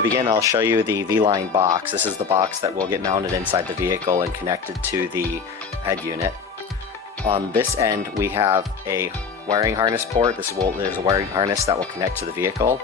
To begin, I'll show you the VLine box. This is the box that will get mounted inside the vehicle and connected to the head unit. On this end, we have a wiring harness port. There's a wiring harness that will connect to the vehicle,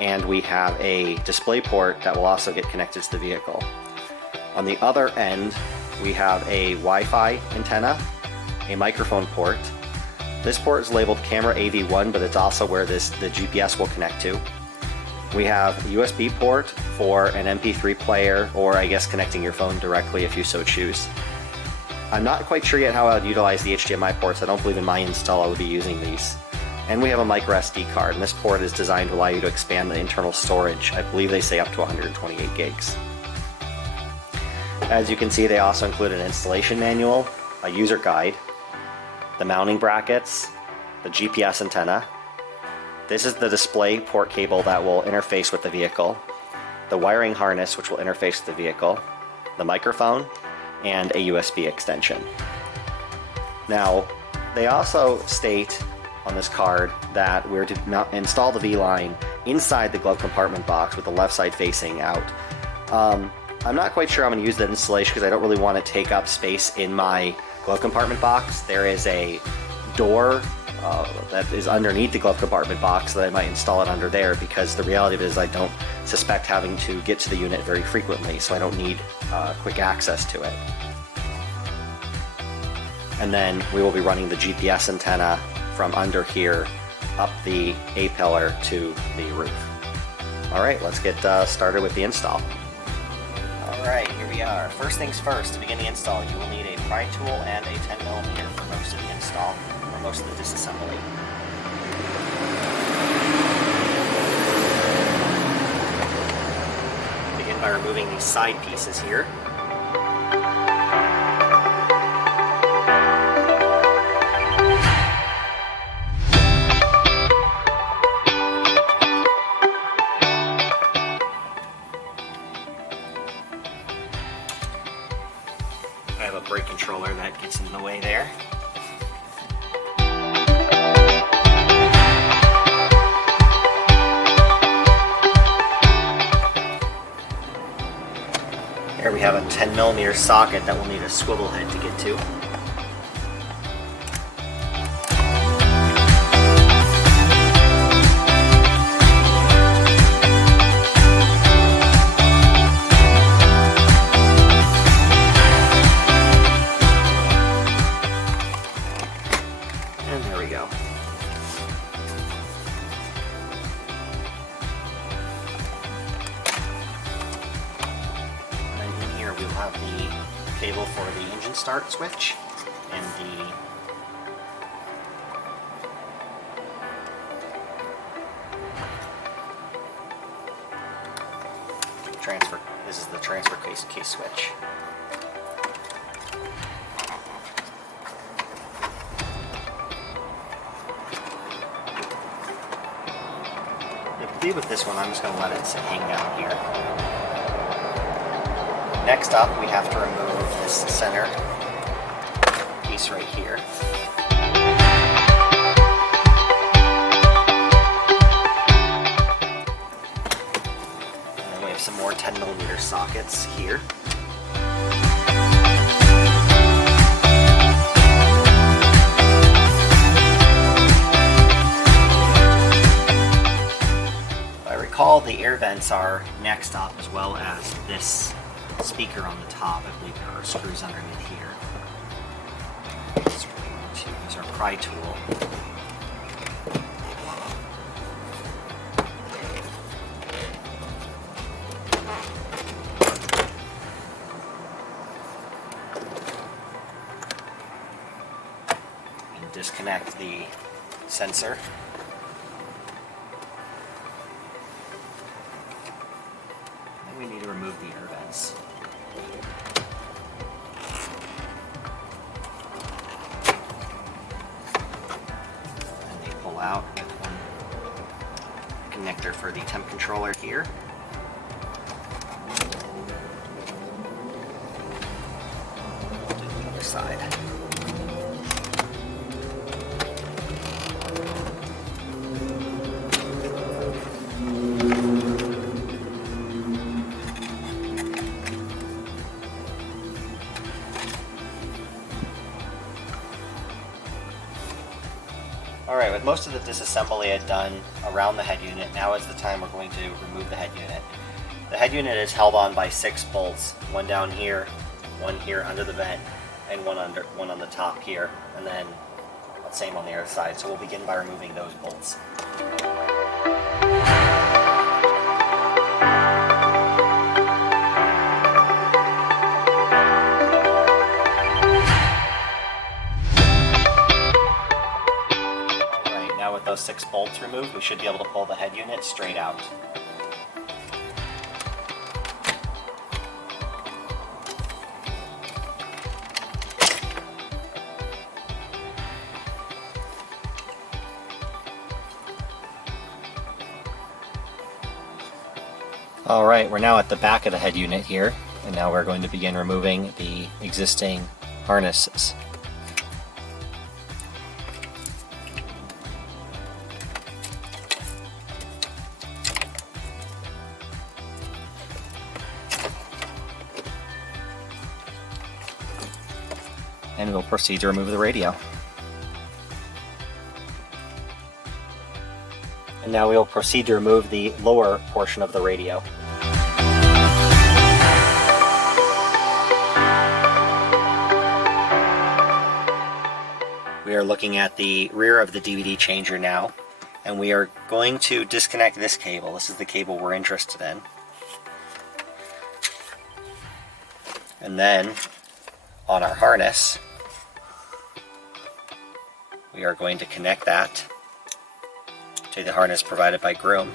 and we have a display port that will also get connected to the vehicle. On the other end, we have a Wi-Fi antenna, a microphone port. This port is labeled camera AV1, but it's also where the GPS will connect to. We have a USB port for an MP3 player, or I guess connecting your phone directly if you so choose. I'm not quite sure yet how I would utilize the HDMI ports. I don't believe in my install I would be using these. And we have a micro SD card, and this port is designed to allow you to expand the internal storage. I believe they say up to 128 gigs. As you can see, they also include an installation manual, a user guide, the mounting brackets, the GPS antenna. This is the display port cable that will interface with the vehicle, the wiring harness which will interface with the vehicle, the microphone, and a USB extension. Now, they also state on this card that we're to install the VLine inside the glove compartment box with the left side facing out. I'm not quite sure I'm going to use that installation because I don't really want to take up space in my glove compartment box. There is a door that is underneath the glove compartment box that I might install it under there, because the reality of it is I don't suspect having to get to the unit very frequently, so I don't need quick access to it. And then we will be running the GPS antenna from under here up the A-pillar to the roof. Alright, let's get started with the install. Alright, here we are. First things first, to begin the install, you will need a pry tool and a 10mm for most of the install, or most of the disassembly. Begin by removing these side pieces here. I have a brake controller that gets in the way there. Here we have a 10mm socket that will need a swivel head to get to. And there we go. We'll have the cable for the engine start switch and the transfer. This is the transfer case switch. I believe with this one, I'm just going to let it hang down here. Next up, we have to remove this center piece right here. And then we have some more 10mm sockets here. If I recall, the air vents are next up, as well as this speaker on the top. I believe there are screws underneath here. So we're going to use our pry tool. And disconnect the sensor. Then we need to remove the air vents. Out with one connector for the temp controller here. To the other side. Alright, with most of the disassembly done around the head unit, now is the time we're going to remove the head unit. The head unit is held on by 6 bolts, one down here, one here under the vent, and one on the top here, and then same on the other side. So we'll begin by removing those bolts. Alright, now with those 6 bolts removed, we should be able to pull the head unit straight out. Alright, we're now at the back of the head unit here, and now we're going to begin removing the existing harnesses. And we'll proceed to remove the radio. And now we'll proceed to remove the lower portion of the radio. We are looking at the rear of the DVD changer now, and we are going to disconnect this cable. This is the cable we're interested in. And then, on our harness, we are going to connect that to the harness provided by GROM,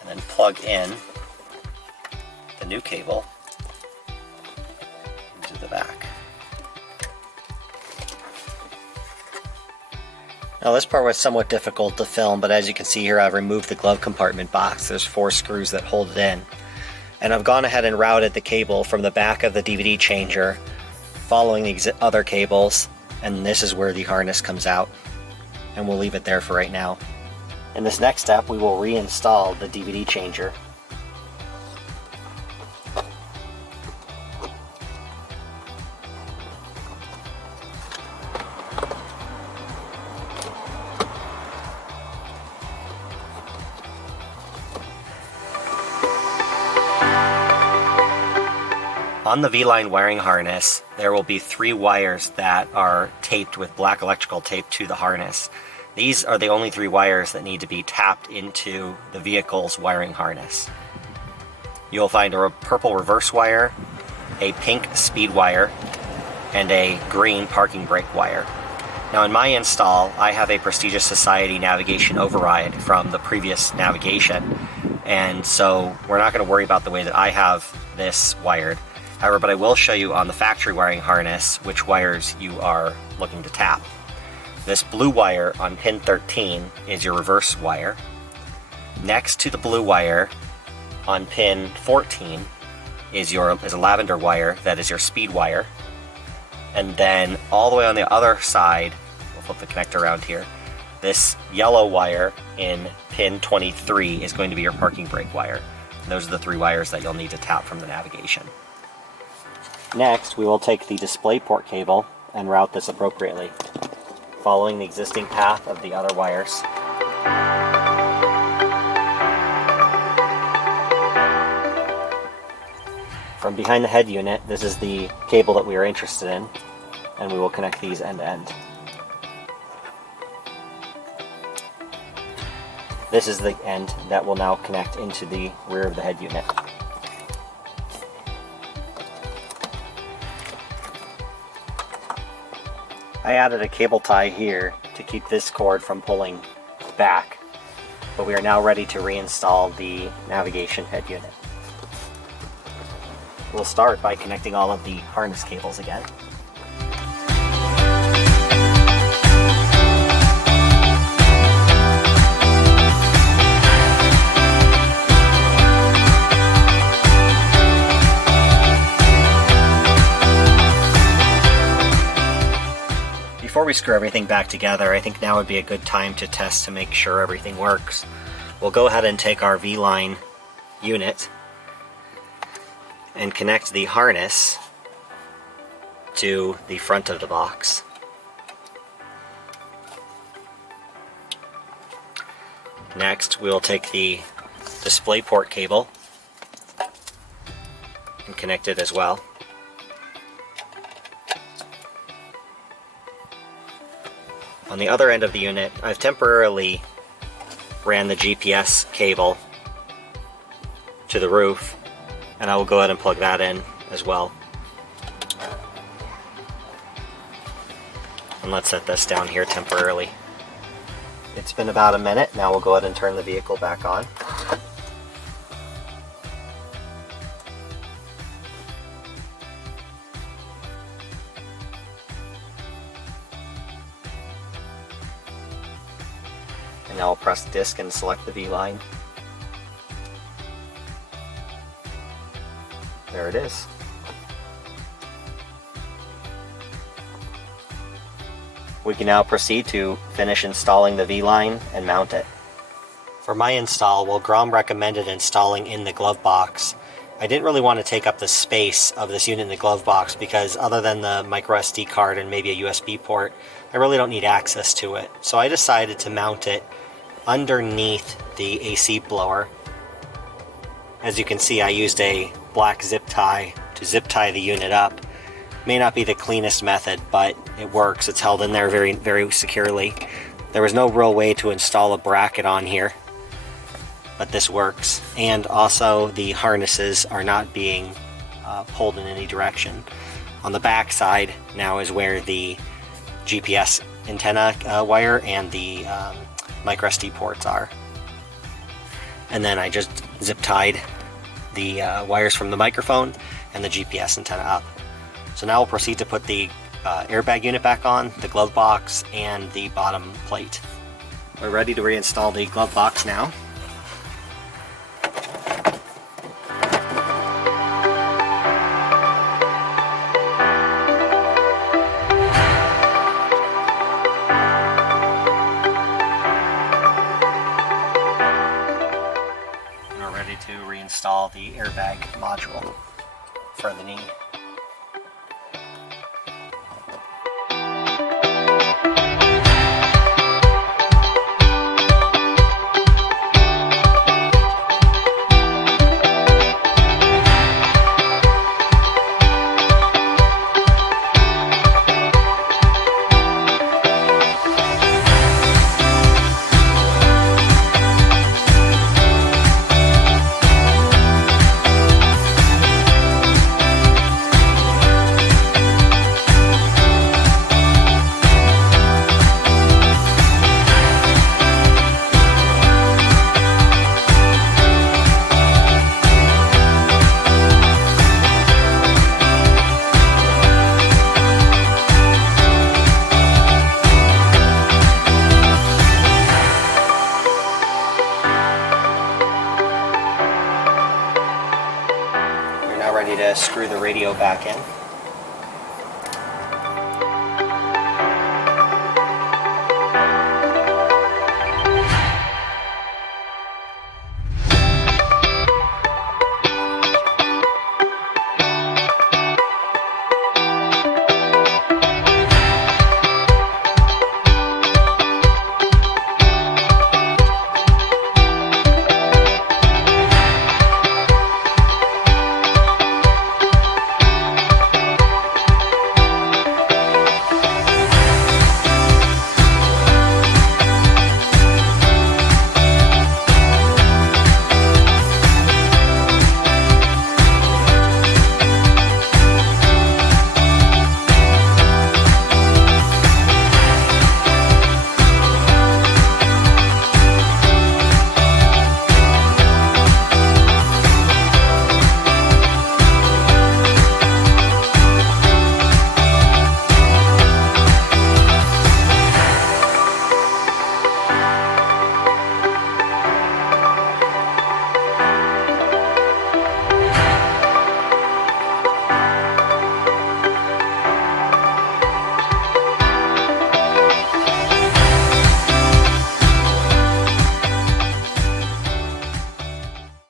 and then plug in the new cable into the back. Now this part was somewhat difficult to film, but as you can see here, I've removed the glove compartment box. There's 4 screws that hold it in. And I've gone ahead and routed the cable from the back of the DVD changer, following the other cables, and this is where the harness comes out. And we'll leave it there for right now. In this next step, we will reinstall the DVD changer. On the VLine wiring harness, there will be 3 wires that are taped with black electrical tape to the harness. These are the only 3 wires that need to be tapped into the vehicle's wiring harness. You'll find a purple reverse wire, a pink speed wire, and a green parking brake wire. Now in my install, I have a Prestigious Society navigation override from the previous navigation, and so we're not going to worry about the way that I have this wired. However, but I will show you on the factory wiring harness which wires you are looking to tap. This blue wire on pin 13 is your reverse wire. Next to the blue wire on pin 14 is a lavender wire that is your speed wire. And then all the way on the other side, we'll flip the connector around here, this yellow wire in pin 23 is going to be your parking brake wire. And those are the 3 wires that you'll need to tap from the navigation. Next, we will take the DisplayPort cable and route this appropriately, following the existing path of the other wires. From behind the head unit, this is the cable that we are interested in, and we will connect these end to end. This is the end that will now connect into the rear of the head unit. I added a cable tie here to keep this cord from pulling back, but we are now ready to reinstall the navigation head unit. We'll start by connecting all of the harness cables again. Before we screw everything back together, I think now would be a good time to test to make sure everything works. We'll go ahead and take our VLine unit and connect the harness to the front of the box. Next, we will take the DisplayPort cable and connect it as well. On the other end of the unit, I've temporarily ran the GPS cable to the roof, and I will go ahead and plug that in as well. And let's set this down here temporarily. It's been about a minute. Now we'll go ahead and turn the vehicle back on. And now I'll press disk and select the VLine. There it is. We can now proceed to finish installing the VLine and mount it. For my install, well, GROM recommended installing in the glove box. I didn't really want to take up the space of this unit in the glove box because other than the micro SD card and maybe a USB port, I really don't need access to it. So I decided to mount it underneath the AC blower. As you can see, I used a black zip tie to zip tie the unit up. May not be the cleanest method, but it works. It's held in there very, very securely. There was no real way to install a bracket on here, but this works. And also the harnesses are not being pulled in any direction. On the back side now is where the GPS antenna wire and the micro SD ports are. And then I just zip tied the wires from the microphone and the GPS antenna up. So now we'll proceed to put the airbag unit back on, the glove box, and the bottom plate. We're ready to reinstall the glove box now. And we're ready to reinstall the airbag module for the knee. Ready to screw the radio back in.